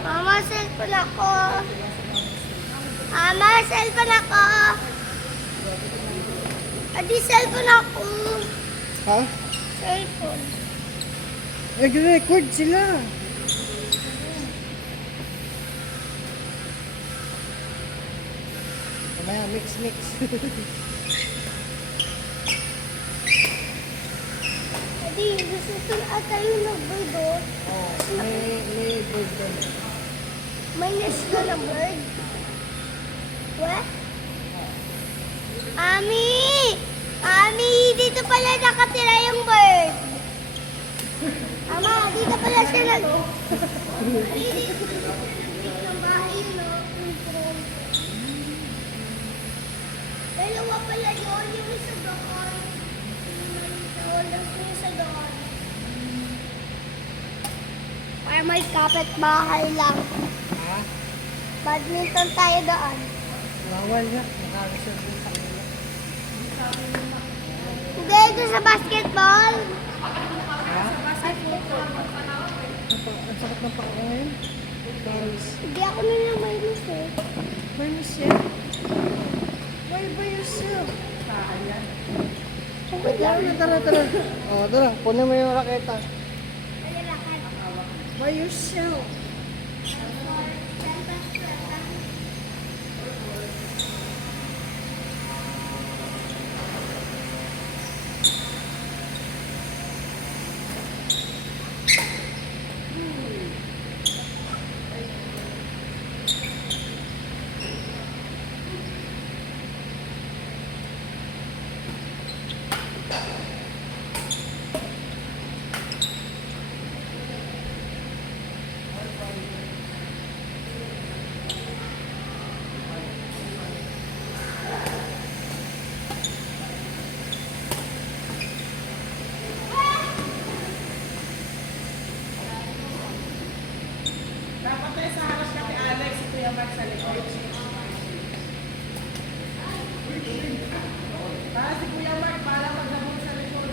Mama, cellphone ako. Mama, cellphone ako. Adi, cellphone ako. Ha? Cellphone. Nag-record sila. Mamaya, mix. Adi, gusto ko ata yung nag-bird oh. Oh, may bird doon. May nest ka na bird. What? Ami! Ami, dito pala nakatira yung bird. Ama, dito pala siya nag... Dito ng bahay yun, no? Dalawa pala yun, yung isa doon. Yung isa doon. Para may kapitbahay lang. Ha? Badminton tayo doon. Bawal nga. Nakareserve din sa kanila. Hindi, ito sa basketball. Ha? Ang sakit ng pako ngayon. Paris. Hindi ako nila minus eh. By yourself? Why by yourself? Wait lang. Tara. Oh, tara. Kunin mo yung raketa. Malalakad. By yourself. Dapat tayo sa harap kami Alex, si Kuya Mark sa likod. Para si Kuya Mark, para maglabog sa likod.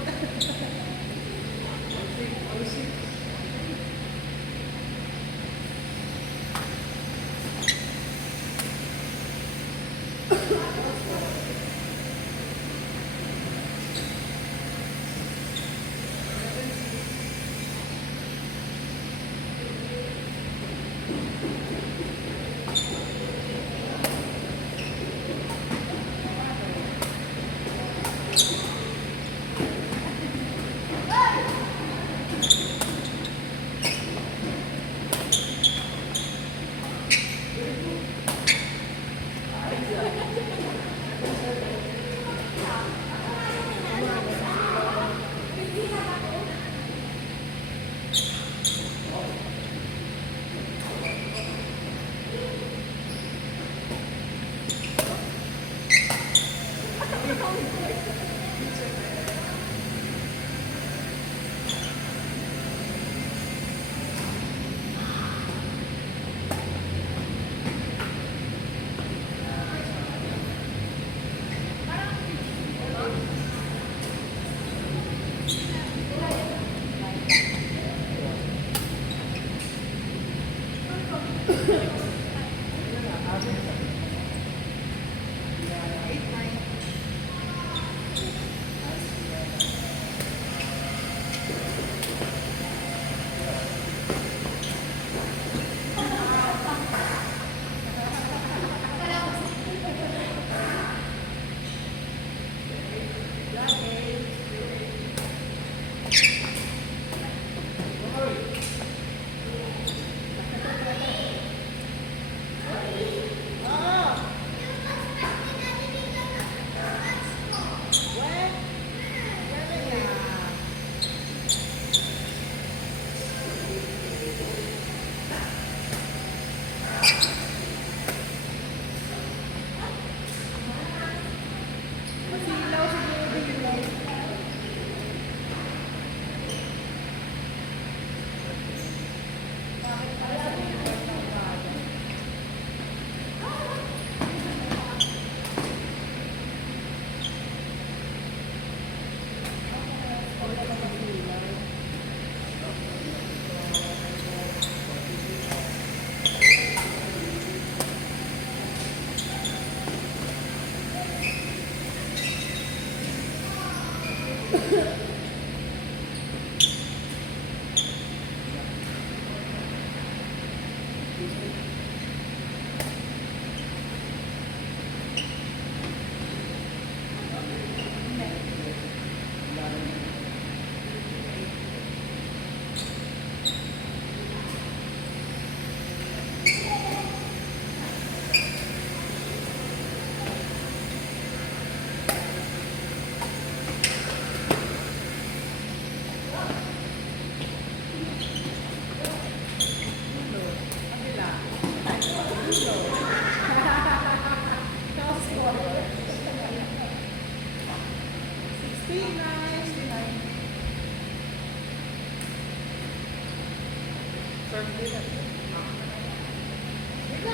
Hindi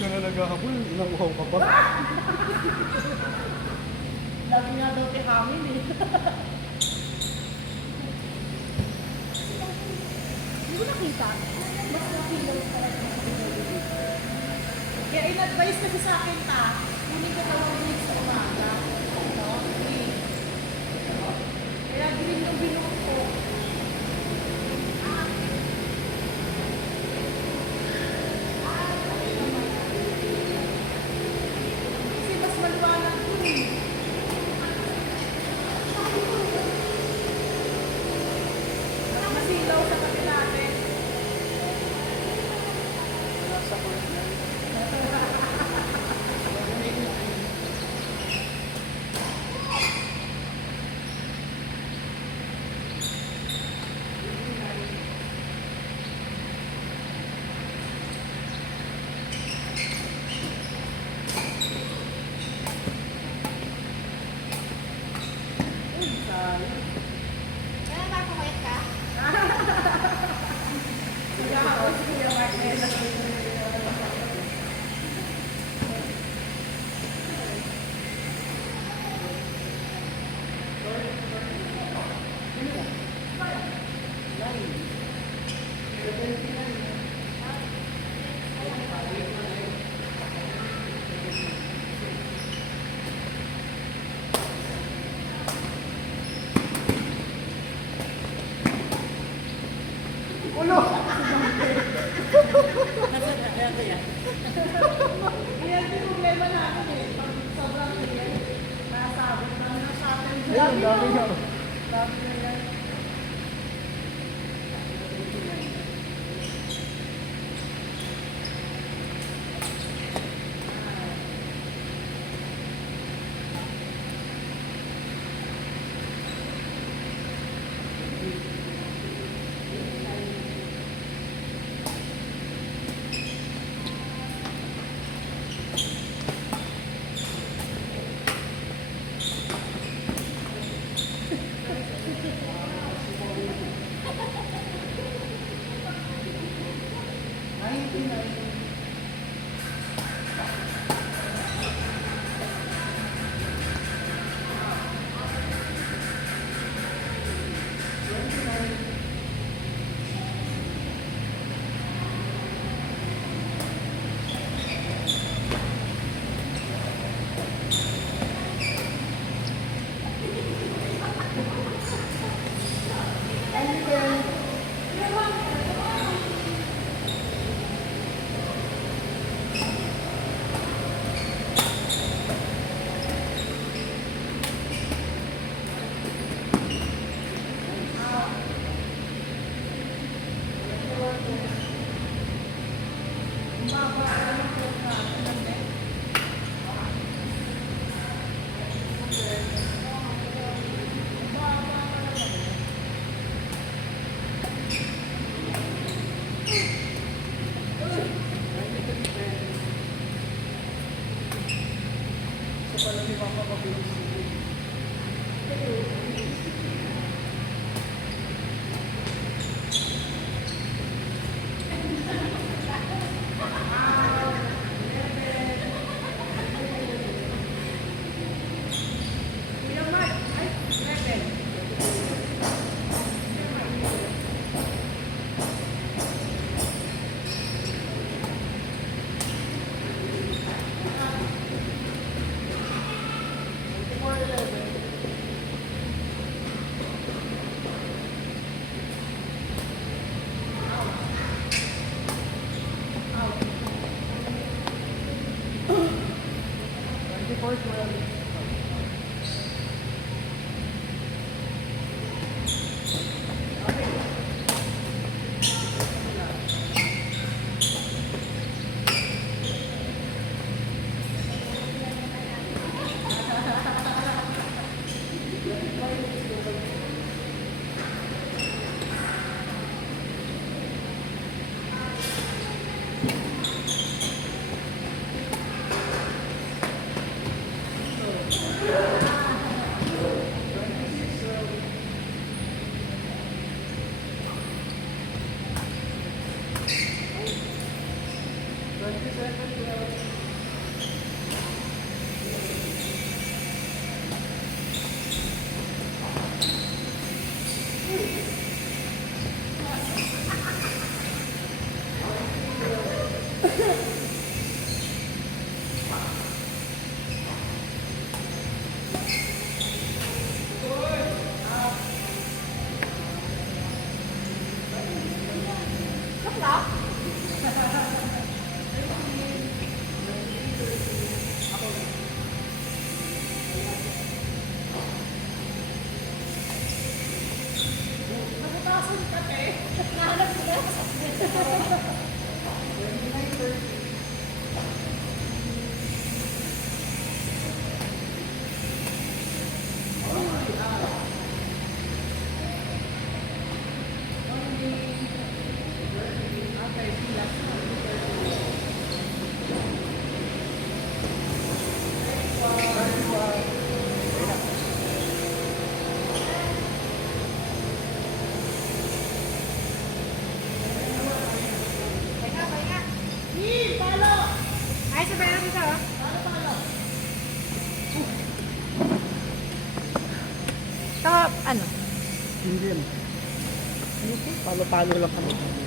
ka na naghahabol. Nakuhaw ka pa. Lagi nga daw tihamin eh. Hindi ko nakita. Mas nakilaw talaga. Kaya in-advise kasi sa akin ta, kunin ko 2 minutes sa umaga. No? Green. Kaya green yung binuot ko. Kasi mas maliwanag dun eh. Mas masilaw sa tabi natin. Kaya ba kumayat ka? Nag-aaway si Kuya Mark. Yan yung problema natin eh. Pag sobrang clear, nasabot na sa atin. Ayun, dami nga. Dami na yan. Lason ka, te. Nahanap ko na sa Ay, sabay natin siya, oh. Saka, ano? Hindi yan. Palo-palo lang kami.